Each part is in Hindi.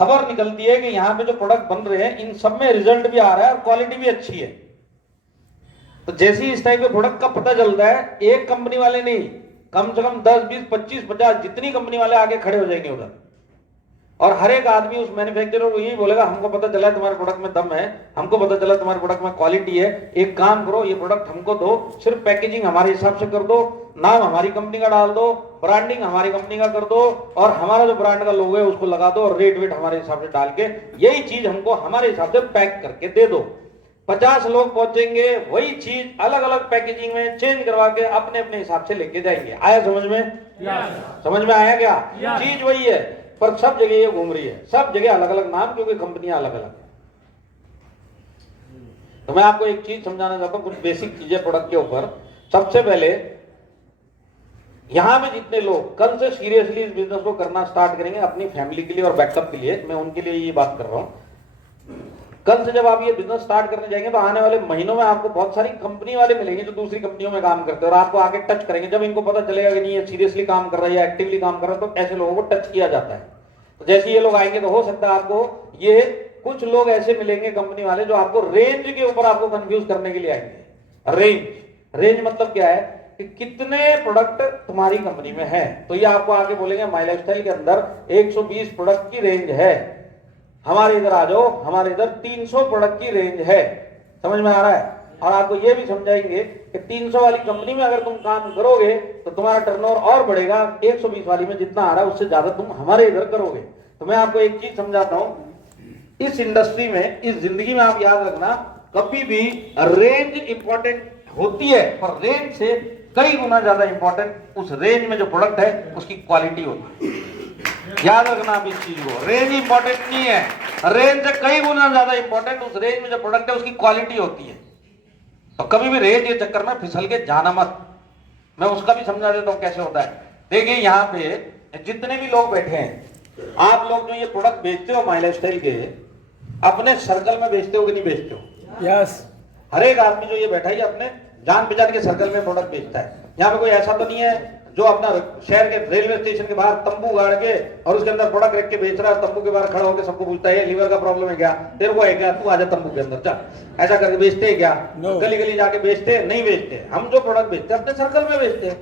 खबर निकलती है कि यहाँ पे जो प्रोडक्ट बन रहे हैं इन सब में रिजल्ट भी आ रहा है और क्वालिटी भी अच्छी है। तो जैसे ही इस टाइप के प्रोडक्ट का पता चलता है, एक कंपनी वाले नहीं, कम से कम 10, 20, 25, 50 जितनी कंपनी वाले आगे खड़े हो जाएंगे उधर, और हर एक आदमी उस मैन्युफैक्चरर को यही बोलेगा, हमको पता चला है तुम्हारे प्रोडक्ट में दम है, हमको पता चला तुम्हारे प्रोडक्ट में क्वालिटी है, एक काम करो ये प्रोडक्ट हमको दो, सिर्फ पैकेजिंग हमारे हिसाब से कर दो, नाम हमारी कंपनी का डाल दो, ब्रांडिंग हमारी कंपनी का कर दो, और हमारा जो ब्रांड का लोगो है उसको लगा दो, और रेट वेट हमारे हिसाब से डाल के यही चीज हमको हमारे हिसाब से पैक करके दे दो। 50 लोग पहुंचेंगे, वही चीज अलग अलग पैकेजिंग में चेंज करवा के अपने अपने हिसाब से लेके जाएंगे। आया समझ में? समझ में आया क्या? चीज वही है, पर सब जगह ये घूम रही है, सब जगह अलग अलग नाम, क्योंकि कंपनियां अलग अलग है। तो मैं आपको एक चीज समझाना चाहता हूं, कुछ बेसिक चीजें प्रोडक्ट के ऊपर। सबसे पहले यहां में जितने लोग कल से सीरियसली इस बिजनेस को करना स्टार्ट करेंगे अपनी फैमिली के लिए और बैकअप के लिए, मैं उनके लिए ये बात कर रहा हूं। कल से जब आप ये बिजनेस स्टार्ट करने जाएंगे तो आने वाले महीनों में आपको बहुत सारी कंपनी वाले मिलेंगे जो दूसरी कंपनियों में काम करते हैं, और आपको आगे टच करेंगे। जब इनको पता चलेगा कि नहीं ये सीरियसली काम कर रहा है या एक्टिवली काम कर रहा है, तो ऐसे लोगों को टच किया जाता है। तो जैसे ये लोग आएंगे तो हो सकता है आपको ये कुछ लोग ऐसे मिलेंगे कंपनी वाले जो आपको रेंज के ऊपर आपको कंफ्यूज करने के लिए आएंगे। रेंज मतलब क्या है कि कितने प्रोडक्ट तुम्हारी कंपनी में है, तो ये आपको आगे बोलेंगे माई लाइफस्टाइल के अंदर 120 प्रोडक्ट की रेंज है, हमारे इधर आ जाओ, हमारे इधर 300 प्रोडक्ट की रेंज है। समझ में आ रहा है? और आपको ये भी समझाएंगे कि 300 वाली कंपनी में अगर तुम काम करोगे तो तुम्हारा टर्नओवर और बढ़ेगा, 120 वाली में जितना आ रहा है उससे ज्यादा तुम हमारे इधर करोगे। तो मैं आपको एक चीज समझाता हूं, इस इंडस्ट्री में, इस जिंदगी में आप याद रखना, कभी भी रेंज इंपॉर्टेंट होती है, पर रेंज से कई गुना ज्यादा इंपॉर्टेंट उस रेंज में जो प्रोडक्ट है उसकी क्वालिटी होती है। याद रखना आप इस चीज को, रेंज इंपॉर्टेंट नहीं है, रेंज से कई गुना ज्यादा इंपॉर्टेंट उस रेंज में जो प्रोडक्ट है उसकी क्वालिटी होती है। तो कभी भी रेंज के चक्कर में फिसल के जाना मत। मैं उसका भी समझा देता हूं कैसे होता है। देखिए यहाँ पे जितने भी लोग बैठे हैं, आप लोग जो ये प्रोडक्ट बेचते हो माई लाइफस्टाइल के, अपने सर्कल में बेचते हो कि नहीं बेचते हो? यस। हर एक आदमी जो ये बैठा है अपने जान पहचान के सर्कल में प्रोडक्ट बेचता है। यहाँ पे कोई ऐसा तो नहीं है जो अपना शहर के रेलवे स्टेशन के बाहर तंबू गाड़ के और उसके अंदर प्रोडक्ट रख के बेच रहा है, तंबू के बाहर खड़ा होकर सबको पूछता है लीवर का प्रॉब्लम है क्या, तेरे को है क्या, तू आजा तंबू के अंदर चल, ऐसा करके बेचते हैं क्या? गली गली जाके बेचते नहीं बेचते। हम जो प्रोडक्ट बेचते हैं अपने सर्कल में बेचते हैं।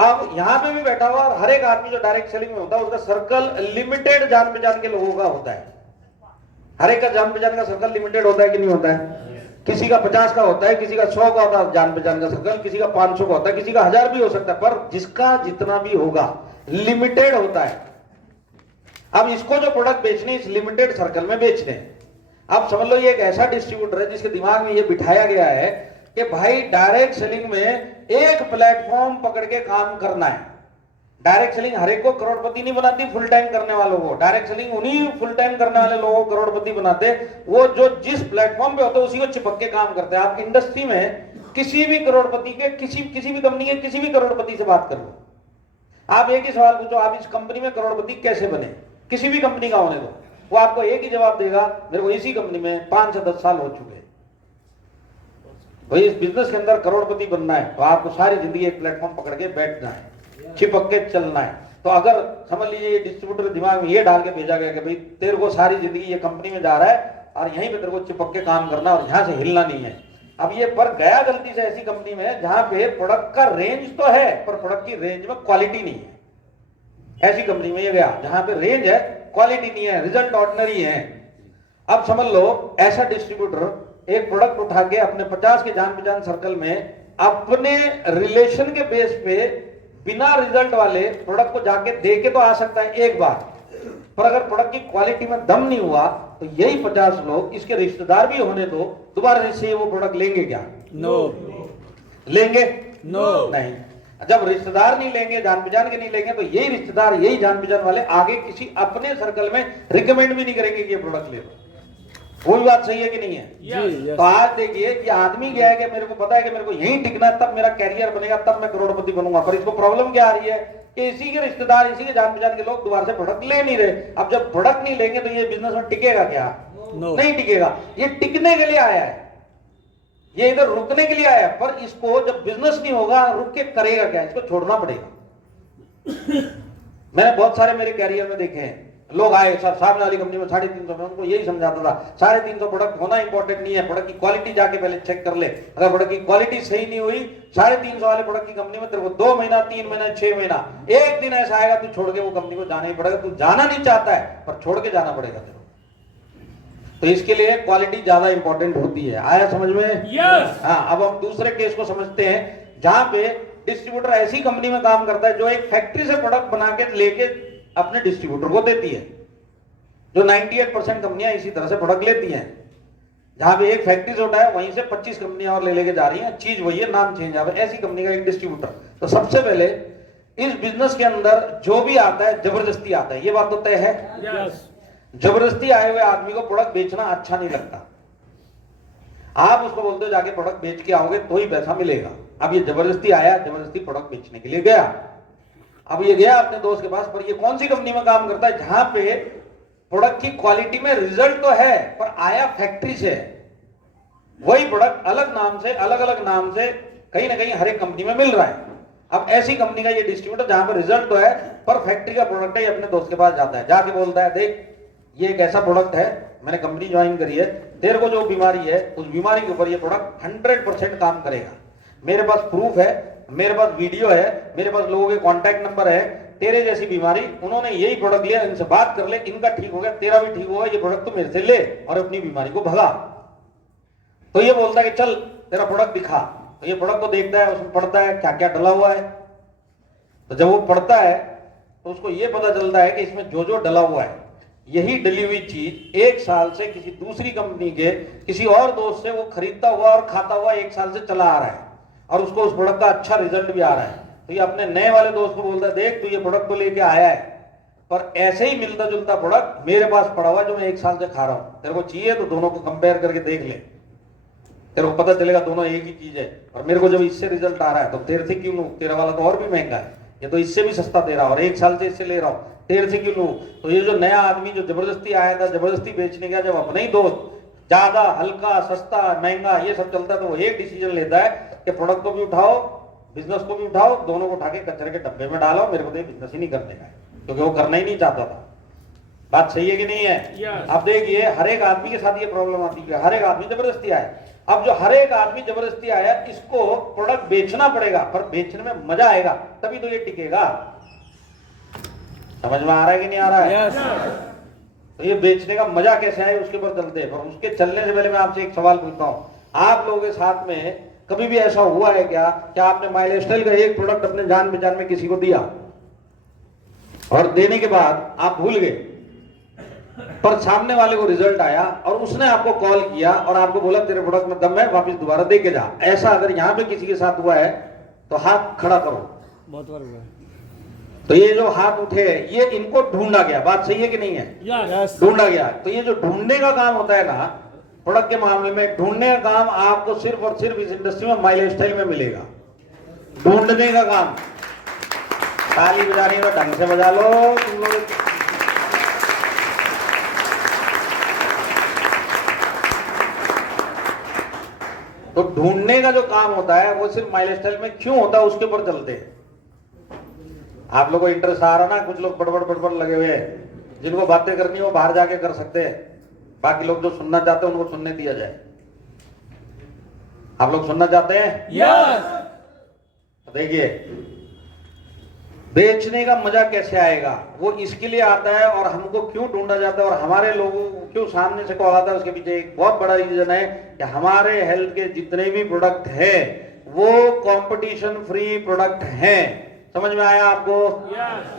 अब यहाँ पे भी बैठा हुआ हर एक आदमी जो डायरेक्ट सेलिंग में होता है उसका सर्कल लिमिटेड जान पहचान के लोगों का होता है। हर एक का जान पहचान का सर्कल लिमिटेड होता है कि नहीं होता है? किसी का 50 का होता है, किसी का 100 का होता है जान पहचान का सर्कल, किसी का 500 का होता है, किसी का 1000 भी हो सकता है, पर जिसका जितना भी होगा लिमिटेड होता है। अब इसको जो प्रोडक्ट बेचने इस लिमिटेड सर्कल में बेचने, अब समझ लो ये एक ऐसा डिस्ट्रीब्यूटर है जिसके दिमाग में ये बिठाया गया है कि भाई डायरेक्ट सेलिंग में एक प्लेटफॉर्म पकड़ के काम करना है। डायरेक्ट सेलिंग हर एक को करोड़पति नहीं बनाती, फुल टाइम करने वालों को। डायरेक्ट सेलिंग उन्हीं फुल टाइम करने वाले लोगों को करोड़पति बनाते, वो जो जिस प्लेटफॉर्म पे होते हैं उसी को चिपक के काम करते हैं। आप इंडस्ट्री में किसी भी करोड़पति के, किसी भी कंपनी के किसी भी करोड़पति से बात कर लो, आप एक ही सवाल पूछो, आप इस कंपनी में करोड़पति कैसे बने, किसी भी कंपनी का होने दो, वो आपको एक ही जवाब देगा, मेरे को इसी कंपनी में 5 से 10 साल हो चुके हैं। भाई इस बिजनेस के अंदर करोड़पति बनना है तो आपको सारी जिंदगी एक प्लेटफॉर्म पकड़ के बैठना है, चिपक के चलना है। तो अगर समझ लीजिए ये डिस्ट्रीब्यूटर दिमाग में ये डाल के भेजा गया कि भाई तेरे को सारी जिंदगी ये कंपनी में जा रहा है और यहीं पे तेरे को चिपक के काम करना और यहां से हिलना नहीं है। अब ये पर गया गलती से ऐसी कंपनी में जहां पे प्रोडक्ट का रेंज तो है पर प्रोडक्ट की रेंज में क्वालिटी नहीं है। ऐसी कंपनी में ये गया जहां पे रेंज है, क्वालिटी नहीं है, रिजल्ट ऑर्डिनरी है। अब समझ लो ऐसा डिस्ट्रीब्यूटर एक प्रोडक्ट उठा के अपने 50 के जान पहचान सर्कल में अपने रिलेशन के बेस पे बिना रिजल्ट वाले प्रोडक्ट को जाके दे के तो आ सकता है एक बार, पर अगर प्रोडक्ट की क्वालिटी में दम नहीं हुआ तो यही 50 लोग, इसके रिश्तेदार भी होने दो, दोबारा से वो प्रोडक्ट लेंगे क्या? नो। लेंगे? नो। नहीं। जब रिश्तेदार नहीं लेंगे, जान पहचान के नहीं लेंगे, तो यही रिश्तेदार, यही जान पहचान वाले आगे किसी अपने सर्कल में रिकमेंड भी नहीं करेंगे कि ये प्रोडक्ट ले लो। वो भी बात सही है कि नहीं है? जी। तो आज देखिए कि आदमी क्या है कि मेरे को पता है कि मेरे को यहीं टिकना है, तब मेरा कैरियर बनेगा, तब मैं करोड़पति बनूंगा, पर इसको प्रॉब्लम क्या आ रही है कि इसी के रिश्तेदार, इसी के जान पहचान के लोग दोबारा से प्रोडक्ट ले नहीं रहे। अब जब प्रोडक्ट नहीं लेंगे तो ये बिजनेस में टिकेगा क्या? नहीं टिकेगा। ये टिकने के लिए आया है, ये इधर रुकने के लिए आया है, पर इसको जब बिजनेस नहीं होगा रुक के करेगा क्या? इसको छोड़ना पड़ेगा। मैंने बहुत सारे मेरे कैरियर में देखे हैं लोग आए सर सामने वाली कंपनी में 350 में, उनको यही समझाता था 350 प्रोडक्ट होना इंपॉर्टेंट नहीं है, प्रोडक्ट की क्वालिटी जाके पहले चेक कर ले, अगर प्रोडक्ट की क्वालिटी सही नहीं हुई 350 वाले प्रोडक्ट की कंपनी में तेरे को 2 महीना 3 महीना 6 महीना एक दिन ऐसा आएगा तू छोड़ के वो कंपनी को जाना ही पड़ेगा। तू जाना नहीं चाहता है पर छोड़ के जाना पड़ेगा तेरे को। तो इसके लिए क्वालिटी ज्यादा इंपॉर्टेंट होती है। आया समझ में? यस। हाँ, अब हम दूसरे केस को समझते हैं जहां पे डिस्ट्रीब्यूटर ऐसी कंपनी में काम करता है जो एक फैक्ट्री से प्रोडक्ट बना के लेके अपने डिस्ट्रीब्यूटर को देती है, जो 98% कंपनियां इसी तरह से प्रोडक्ट लेती हैं। जहां पे एक फैक्ट्री से उठाया वहीं से 25 कंपनियां और ले लेके जा रही हैं, चीज वही है, नाम चेंज है, ऐसी कंपनी का एक डिस्ट्रीब्यूटर। तो सबसे पहले इस बिजनेस के अंदर जो भी आता है जबरदस्ती आता है, ये बात तो तय है। यस। जबरदस्ती आए हुए आदमी को प्रोडक्ट बेचना अच्छा नहीं लगता। आप उसको बोलते हो जाके प्रोडक्ट बेच के आओगे तो ही पैसा मिलेगा। अब ये जबरदस्ती आया, जबरदस्ती प्रोडक्ट बेचने के लिए गया। अब ये गया अपने दोस्त के पास, पर ये कौन सी कंपनी में काम करता है जहां पे प्रोडक्ट की क्वालिटी में रिजल्ट तो है पर आया फैक्ट्री से, वही प्रोडक्ट अलग नाम से अलग अलग नाम से कहीं ना कहीं हर एक कंपनी में मिल रहा है। अब ऐसी कंपनी का ये डिस्ट्रीब्यूटर जहां पर रिजल्ट तो है पर फैक्ट्री का प्रोडक्ट है, अपने दोस्त के पास जाता है, जाके बोलता है देख ये एक ऐसा प्रोडक्ट है, मैंने कंपनी ज्वाइन करी है, तेरे को जो बीमारी है उस बीमारी के ऊपर ये प्रोडक्ट 100% काम करेगा। मेरे पास प्रूफ है, मेरे पास वीडियो है, मेरे पास लोगों के कॉन्टैक्ट नंबर है, तेरे जैसी बीमारी उन्होंने यही प्रोडक्ट लिया, इनसे बात कर ले, इनका ठीक हो गया, तेरा भी ठीक होगा, ये प्रोडक्ट तू मेरे से ले और अपनी बीमारी को भगा। तो ये बोलता है कि चल तेरा प्रोडक्ट दिखा। तो ये प्रोडक्ट को देखता है, उसमें पढ़ता है क्या क्या डला हुआ है। तो जब वो पढ़ता है तो उसको ये पता चलता है कि इसमें जो जो डला हुआ है यही डली हुई चीज 1 साल से किसी दूसरी कंपनी के किसी और दोस्त से वो खरीदता हुआ और खाता हुआ 1 साल से चला आ रहा है और उसको उस प्रोडक्ट का अच्छा रिजल्ट भी आ रहा है। तो ये अपने नए वाले दोस्त को बोलता है देख तू ये प्रोडक्ट तो लेके आया है पर ऐसे ही मिलता जुलता प्रोडक्ट मेरे पास पड़ा हुआ जो मैं 1 साल से खा रहा हूं, तेरे को चाहिए तो दोनों को कंपेयर करके देख ले, तेरे को पता चलेगा दोनों एक ही चीज है। और मेरे को जब इससे रिजल्ट आ रहा है तो तेरे से क्यों लूं, तेरा वाला तो और भी महंगा है, ये तो इससे भी सस्ता दे रहा और 1 साल से इससे ले रहा हूं, तेरे से क्यों लूं। तो ये जो नया आदमी जो जबरदस्ती आया था, जबरदस्ती बेचने गया, जब अपने ही दोस्त ज्यादा हल्का सस्ता महंगा ये सब चलता है तो वो एक डिसीजन लेता है कि प्रोडक्ट को भी उठाओ बिजनेस को भी उठाओ, दोनों को उठा के कचरे के डब्बे में डालो, मेरे को तो बिजनेस ही नहीं करने का है, क्योंकि वो करना ही नहीं चाहता था। बात सही है कि नहीं है? yes. अब देखिए हर एक आदमी के साथ ये प्रॉब्लम आती है, हर एक आदमी जबरदस्ती आया। अब जो हर एक आदमी जबरदस्ती आया इसको प्रोडक्ट बेचना पड़ेगा, पर बेचने में मजा आएगा तभी तो ये टिकेगा। समझ में आ रहा है कि नहीं आ रहा है? yes. तो ये बेचने का मजा कैसे आए उसके ऊपर चलते हैं। पर उसके चलने से पहले मैं आपसे एक सवाल पूछता हूं, आप लोगों के साथ में कभी भी ऐसा हुआ है क्या कि आपने माइलस्टाइल का एक प्रोडक्ट अपने जान पहचान में किसी को दिया और देने के बाद आप भूल गए, पर सामने वाले को रिजल्ट आया और उसने आपको कॉल किया और आपको बोला तेरे प्रोडक्ट में दम है, वापस दोबारा दे के जा। ऐसा अगर यहां पे किसी के साथ हुआ है तो हाथ खड़ा करो। बहुत बार हुआ है। तो ये जो हाथ उठे ये इनको ढूंढा गया, बात सही है कि नहीं है? yes. ढूंढा गया। तो ये जो ढूंढने का काम होता है ना प्रोडक्ट के मामले में, ढूंढने का काम आपको सिर्फ और सिर्फ इस इंडस्ट्री में माइलस्टाइल में मिलेगा। ढूंढने का काम, ताली बजानी है तो ढंग से बजा लो तुम लोग। तो ढूंढने का जो काम होता है वो सिर्फ माइलस्टाइल में क्यों होता है उसके ऊपर चलते हैं। आप लोगों को इंटरेस्ट आ रहा ना, कुछ लोग बड़बड़ बड़बड़ लगे हुए हैं, जिनको बातें करनी है वो बाहर जाके कर सकते हैं, बाकी लोग जो सुनना चाहते हैं उनको सुनने दिया जाए। आप लोग सुनना चाहते हैं? yes. तो देखिए बेचने का मजा कैसे आएगा वो इसके लिए आता है, और हमको क्यों ढूंढा जाता है और हमारे लोगों को क्यों सामने से कॉल आता है, उसके पीछे एक बहुत बड़ा रीजन है कि हमारे हेल्थ के जितने भी प्रोडक्ट हैं वो कंपटीशन फ्री प्रोडक्ट हैं। समझ में आया आपको? yes.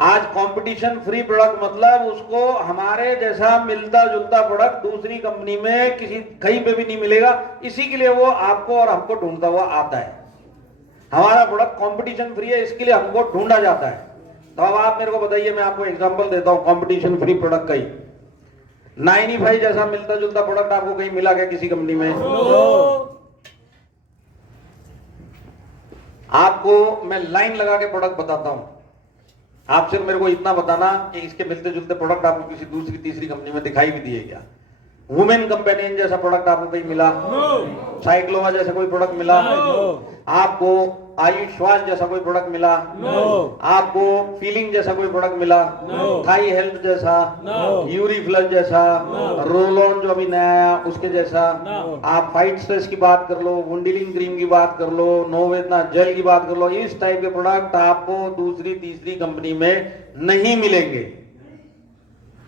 आज कंपटीशन फ्री प्रोडक्ट मतलब उसको हमारे जैसा मिलता जुलता प्रोडक्ट दूसरी कंपनी में किसी कहीं पे भी नहीं मिलेगा, इसी के लिए वो आपको और हमको ढूंढता हुआ आता है। हमारा प्रोडक्ट कंपटीशन फ्री है, इसके लिए हमको ढूंढा जाता है। तो अब आप मेरे को बताइए, मैं आपको एग्जांपल देता हूं कंपटीशन फ्री प्रोडक्ट का ही। 95 जैसा मिलता जुलता प्रोडक्ट आपको कहीं मिला क्या किसी कंपनी में? no. आपको मैं लाइन लगा के प्रोडक्ट बताता हूं, आप सिर्फ मेरे को इतना बताना कि इसके मिलते जुलते प्रोडक्ट आपको किसी दूसरी तीसरी कंपनी में दिखाई भी दिए क्या। वुमेन कंपेनियन जैसा प्रोडक्ट आपको कहीं मिला? नो साइक्लोवा जैसा कोई प्रोडक्ट मिला? नो आपको आयुष्वास जैसा कोई प्रोडक्ट मिला? नो आपको फीलिंग जैसा कोई प्रोडक्ट मिला? No. थाई हेल्थ जैसा? No. यूरी फ्लश जैसा? No. रोल ऑन जो अभी नया आया उसके जैसा? No. आप फाइट स्ट्रेस की बात कर लो, वुंडलिंग क्रीम की बात कर लो, नोवेदना जेल की बात कर लो, इस टाइप के प्रोडक्ट आपको दूसरी तीसरी कंपनी में नहीं मिलेंगे।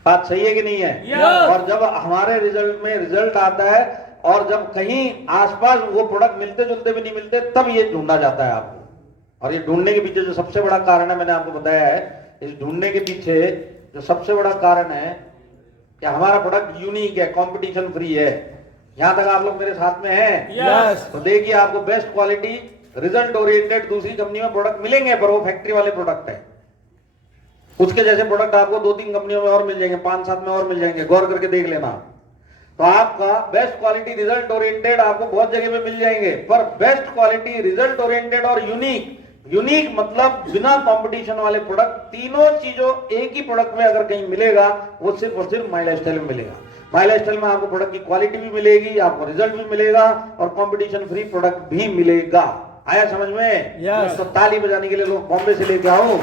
बात सही है कि नहीं है? Yes. और जब हमारे रिजल्ट में रिजल्ट आता है और जब कहीं आसपास वो प्रोडक्ट मिलते जुलते भी नहीं मिलते, तब ये ढूंढा जाता है आपको। और ये ढूंढने के पीछे जो सबसे बड़ा कारण है, मैंने आपको बताया है, इस ढूंढने के पीछे जो सबसे बड़ा कारण है कि हमारा प्रोडक्ट यूनिक है, कंपटीशन फ्री है। यहां तक आप लोग मेरे साथ में हैं? यस तो देखिए, आपको बेस्ट क्वालिटी रिजल्ट ओरिएंटेड दूसरी कंपनी में प्रोडक्ट मिलेंगे, पर वो फैक्ट्री वाले प्रोडक्ट है। उसके जैसे प्रोडक्ट आपको 2-3 कंपनियों में और मिल जाएंगे, 5-7 में और मिल जाएंगे, गौर करके देख लेना। तो आपका बेस्ट क्वालिटी रिजल्ट ओरिएंटेड आपको बहुत जगह में मिल जाएंगे, पर बेस्ट क्वालिटी रिजल्ट ओरिएंटेड और यूनिक, यूनिक मतलब बिना कंपटीशन वाले प्रोडक्ट, तीनों चीजों एक ही प्रोडक्ट में अगर कहीं मिलेगा, वो सिर्फ और सिर्फ माई लाइफस्टाइल में मिलेगा। माई लाइफस्टाइल में आपको प्रोडक्ट की क्वालिटी भी मिलेगी, आपको रिजल्ट भी मिलेगा और कंपटीशन फ्री प्रोडक्ट भी मिलेगा। आया समझ में? Yes. तो ताली बजाने के लिए लोग बॉम्बे से लेके आओ।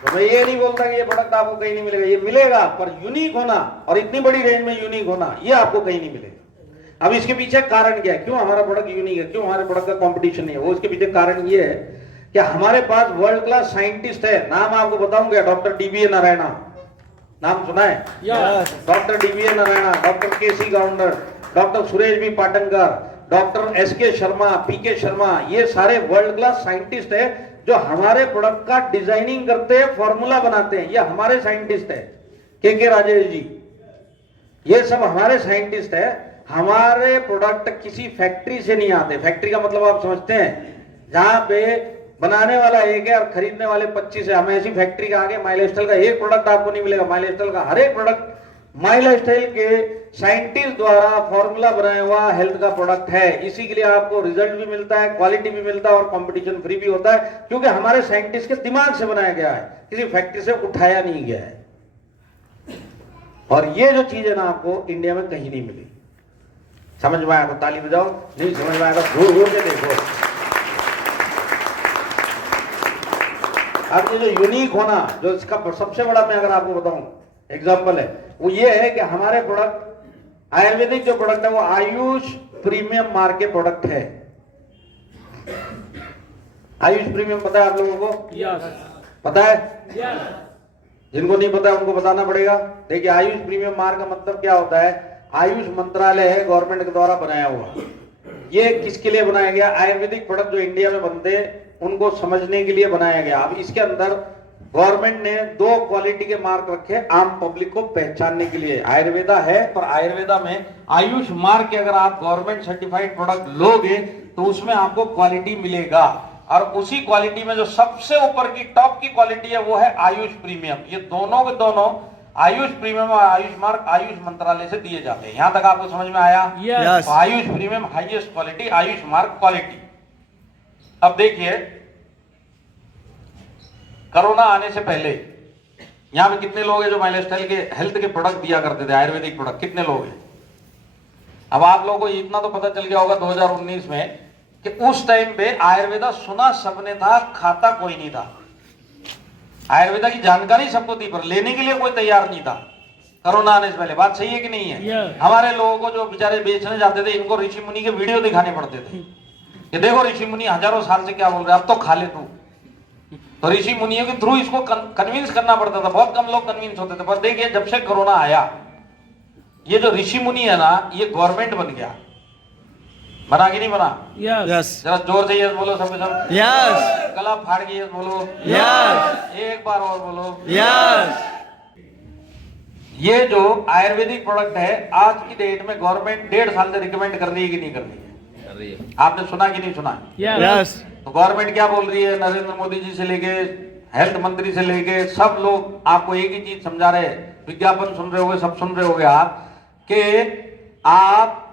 तो मैं ये नहीं बोलता कि ये प्रोडक्ट आपको कहीं नहीं मिलेगा, ये मिलेगा, पर यूनिक होना और इतनी बड़ी रेंज में यूनिक होना, ये आपको कहीं नहीं मिलेगा। अब इसके पीछे कारण क्या है, क्यों हमारा प्रोडक्ट यूनिक है, क्यों हमारे प्रोडक्ट का कंपटीशन नहीं है? वो इसके पीछे कारण ये है कि हमारे पास वर्ल्ड क्लास साइंटिस्ट है। नाम आपको बताऊंगा, डॉक्टर डीबीए नारायणा, नाम सुना है? Yes doctor DBA Narayana, doctor KC Gounder, doctor Suresh B Patankar, doctor SK Sharma, PK Sharma, ये सारे वर्ल्ड क्लास साइंटिस्ट है जो हमारे प्रोडक्ट का डिजाइनिंग करते हैं, फॉर्मूला बनाते हैं। ये हमारे साइंटिस्ट है। के राजेश जी, ये सब हमारे साइंटिस्ट है। हमारे प्रोडक्ट किसी फैक्ट्री से नहीं आते। फैक्ट्री का मतलब आप समझते हैं, जहां पे बनाने वाला एक है और खरीदने वाले 25 है। हम ऐसी फैक्ट्री के आगे माई लाइफस्टाइल का एक प्रोडक्ट आपको नहीं मिलेगा। माई लाइफस्टाइल का हर एक प्रोडक्ट माई लाइफस्टाइल के साइंटिस्ट द्वारा फॉर्मूला बनाया हुआ हेल्थ का प्रोडक्ट है। इसी के लिए आपको रिजल्ट भी मिलता है, क्वालिटी भी मिलता है और कंपटीशन फ्री भी होता है, क्योंकि हमारे साइंटिस्ट के दिमाग से बनाया गया है, किसी फैक्ट्री से उठाया नहीं गया है। और ये जो चीज है ना, आपको इंडिया में कहीं नहीं मिली। समझ में आया तो ताली बजाओ, नहीं समझ में आया तो घूर घूर के देखो। अब ये जो यूनिक होना, जो इसका सबसे बड़ा मैं अगर आपको बताऊं एग्जांपल है, वो ये है कि हमारे प्रोडक्ट, आयुर्वेदिक जो प्रोडक्ट है वो आयुष प्रीमियम मार्क के प्रोडक्ट है। आयुष प्रीमियम पता है आप लोगों को? यस पता है? यस जिनको नहीं पता है उनको बताना पड़ेगा। देखिए, आयुष प्रीमियम मार्क का मतलब क्या होता है? आयुष मंत्रालय है, गवर्नमेंट के द्वारा बनाया हुआ। ये किसके लिए बनाया गया? आयुर्वेदिक प्रोडक्ट जो इंडिया में बनते हैं उनको समझने के लिए बनाया गया। अब इसके अंदर गवर्नमेंट ने 2 क्वालिटी के मार्क रखे आम पब्लिक को पहचानने के लिए। आयुर्वेदा है, पर आयुर्वेदा में आयुष मार्क के अगर आप गवर्नमेंट सर्टिफाइड प्रोडक्ट लोगे तो उसमें आपको क्वालिटी मिलेगा, और उसी क्वालिटी में जो सबसे ऊपर की टॉप की क्वालिटी है वो है आयुष प्रीमियम। ये दोनों के दोनों आयुष प्रीमियम और आयुष मार्क आयुष मंत्रालय से दिए जाते हैं। यहां तक आपको समझ में आया? यस तो Ayush premium highest quality, Ayush mark quality. अब देखिए, कोरोना आने से पहले यहां पे कितने लोग हैं जो माई लाइफस्टाइल के हेल्थ के प्रोडक्ट दिया करते थे, आयुर्वेदिक प्रोडक्ट? कितने लोग हैं? अब आप लोगों को इतना तो पता चल गया होगा 2019 में कि उस टाइम पे आयुर्वेदा सुना सबने था, खाता कोई नहीं था। आयुर्वेदा की जानकारी सबको थी, पर लेने के लिए कोई तैयार नहीं था कोरोना आने से पहले। बात सही है कि नहीं है? Yes. हमारे लोगों को जो बेचारे बेचने जाते थे, इनको ऋषि मुनि के वीडियो दिखाने पड़ते थे कि देखो ऋषि मुनि हजारों साल से क्या बोल रहे हैं, अब तो खा ले तू। तो ऋषि मुनियों के थ्रू इसको कन्विंस करना पड़ता था। बहुत कम लोग कन्विंस होते थे। पर देखिए, जब से कोरोना आया, ये जो ऋषि मुनि है ना, ये गवर्नमेंट बन गया। बना कि नहीं बना? यस जरा जोर से यस बोलो सब के सब। यस गला फाड़ के यस बोलो। यस एक बार और बोलो। यस ये जो आयुर्वेदिक प्रोडक्ट है, आज की डेट में गवर्नमेंट 1.5 साल से रिकमेंड कर रही है कि नहीं कर रही है? कर रही है। आपने सुना कि नहीं सुना? यस तो गवर्नमेंट क्या बोल रही है? नरेंद्र मोदी जी से लेके हेल्थ मंत्री से लेके सब लोग आपको एक ही चीज समझा रहे हैं। विज्ञापन सुन रहे होगे, सब सुन रहे होगे आप, कि आप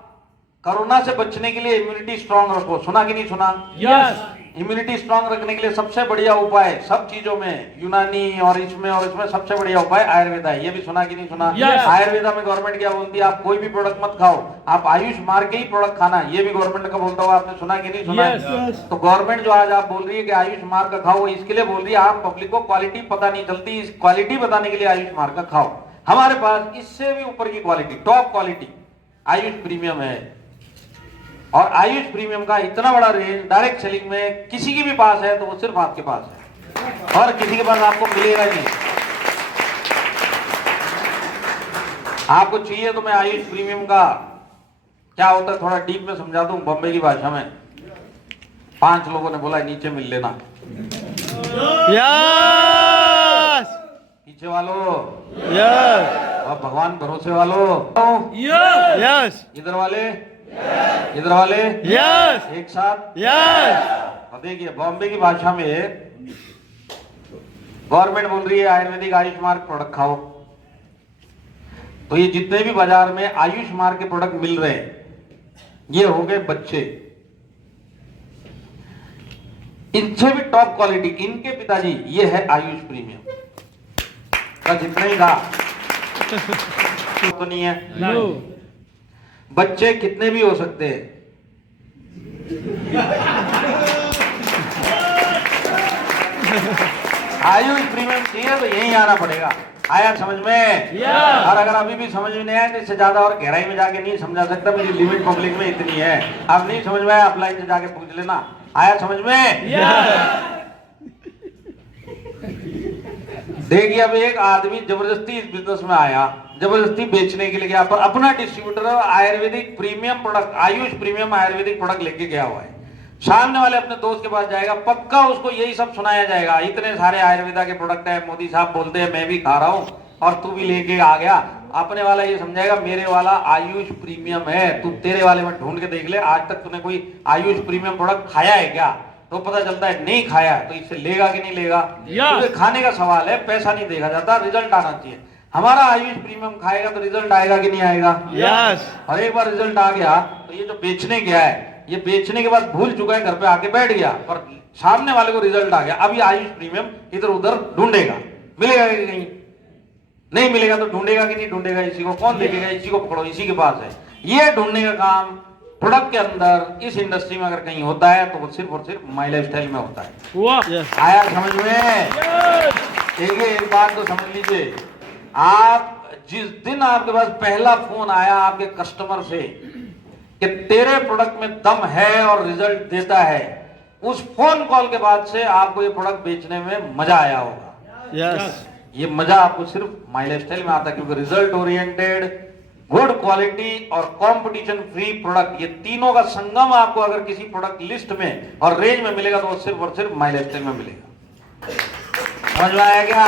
कोरोना से बचने के लिए इम्यूनिटी स्ट्रांग रखो। सुना कि नहीं सुना? यस इम्यूनिटी स्ट्रांग रखने के लिए सबसे बढ़िया उपाय सब चीजों में, यूनानी और इसमें सबसे बढ़िया उपाय आयुर्वेदा है। ये भी सुना कि नहीं सुना? Yes. आयुर्वेदा में गवर्नमेंट क्या बोलती है? आप कोई भी प्रोडक्ट मत खाओ, आप आयुष मार्ग के ही प्रोडक्ट खाना। ये भी गवर्नमेंट का बोलता हुआ आपने सुना कि नहीं सुना? Yes. तो गवर्नमेंट जो आज आप बोल रही है कि आयुष मार्ग का खाओ, वो इसके लिए बोल रही है आप पब्लिक को क्वालिटी पता नहीं चलती, इस क्वालिटी बताने के लिए आयुष मार्ग का खाओ। हमारे पास इससे भी ऊपर की quality, top quality Ayush premium है। और आयुष प्रीमियम का इतना बड़ा रेंज डायरेक्ट सेलिंग में किसी के भी पास है तो वो सिर्फ आपके पास है, और किसी के पास आपको मिलेगा नहीं। आपको चाहिए तो मैं आयुष प्रीमियम का क्या होता है थोड़ा डीप में समझा दूं बॉम्बे की भाषा में। 5 लोगों ने बोला नीचे मिल लेना, Yes. पीछे वालों Yes. और भगवान भरोसे वालों, Yes. इधर वाले इधर वाले Yes. एक साथ। Yes. अब देखिए बॉम्बे की भाषा में गवर्नमेंट बोल रही है आयुर्वेदिक आयुष मार्ग प्रोडक्ट खाओ, तो ये जितने भी बाजार में आयुष मार्ग के प्रोडक्ट मिल रहे हैं ये हो गए बच्चे, इनसे भी टॉप क्वालिटी इनके पिताजी, ये है आयुष प्रीमियम। बस इतना ही था तो नहीं है। No. बच्चे कितने भी हो सकते हैं, आयुष प्रीमियम चाहिए तो यहीं आना पड़ेगा। आया समझ में? Yeah. और अगर अभी भी समझ में नहीं आया तो इससे ज्यादा और गहराई में जाके नहीं समझा सकता, मेरी लिमिट पब्लिक में इतनी है। अब नहीं समझ में आया अपलाइन से जाके पूछ लेना। आया समझ में? Yeah. देखिए अब एक आदमी जबरदस्ती इस बिजनेस में आया, जबरदस्ती बेचने के लिए गया, पर अपना distributor Ayurvedic premium product Ayush premium Ayurvedic product लेके गया हुआ है। सामने वाले अपने दोस्त के पास जाएगा, पक्का उसको यही सब सुनाया जाएगा, इतने सारे आयुर्वेदा के प्रोडक्ट है, मोदी साहब बोलते हैं मैं भी खा रहा हूं और तू भी लेके आ गया। अपने वाला ये समझाएगा मेरे वाला आयुष प्रीमियम है, तू तेरे वाले में ढूंढ के देख ले आज तक तूने कोई आयुष प्रीमियम प्रोडक्ट खाया है क्या? तो पता चलता है नहीं खाया, तो इससे लेगा कि नहीं लेगा? क्योंकि खाने का सवाल है, पैसा नहीं देखा जाता, रिजल्ट आना चाहिए। हमारा आयुष प्रीमियम खाएगा तो रिजल्ट आएगा कि नहीं आएगा? Yes. और एक बार रिजल्ट आ गया तो ये जो बेचने गया है, ये बेचने के बाद भूल चुका है, घर पे आके बैठ गया, पर सामने वाले को रिजल्ट आ गया। अब ये आयुष प्रीमियम इधर उधर ढूंढेगा, मिलेगा कि नहीं? नहीं मिलेगा तो ढूंढेगा कि नहीं ढूंढेगा? इसी को कौन देखेगा? इसी को पकड़ो, इसी के पास है। ये ढूंढने का काम प्रोडक्ट के अंदर इस इंडस्ट्री में अगर कहीं होता है तो वो सिर्फ और सिर्फ माई लाइफ स्टाइल में होता है। Yes. आया समझ में? देखिए एक बात तो समझ लीजिए, आप जिस दिन आपके पास पहला फोन आया आपके कस्टमर से कि तेरे प्रोडक्ट में दम है और रिजल्ट देता है, उस फोन कॉल के बाद से आपको ये प्रोडक्ट बेचने में मजा आया होगा। Yes. ये मजा आपको सिर्फ माई लाइफ स्टाइल में आता है, क्योंकि रिजल्ट ओरिएंटेड, गुड क्वालिटी और कंपटीशन फ्री प्रोडक्ट, ये तीनों का संगम आपको अगर किसी प्रोडक्ट लिस्ट में और रेंज में मिलेगा तो वो सिर्फ और सिर्फ माई लाइफ स्टाइल में मिलेगा। समझ में आया क्या?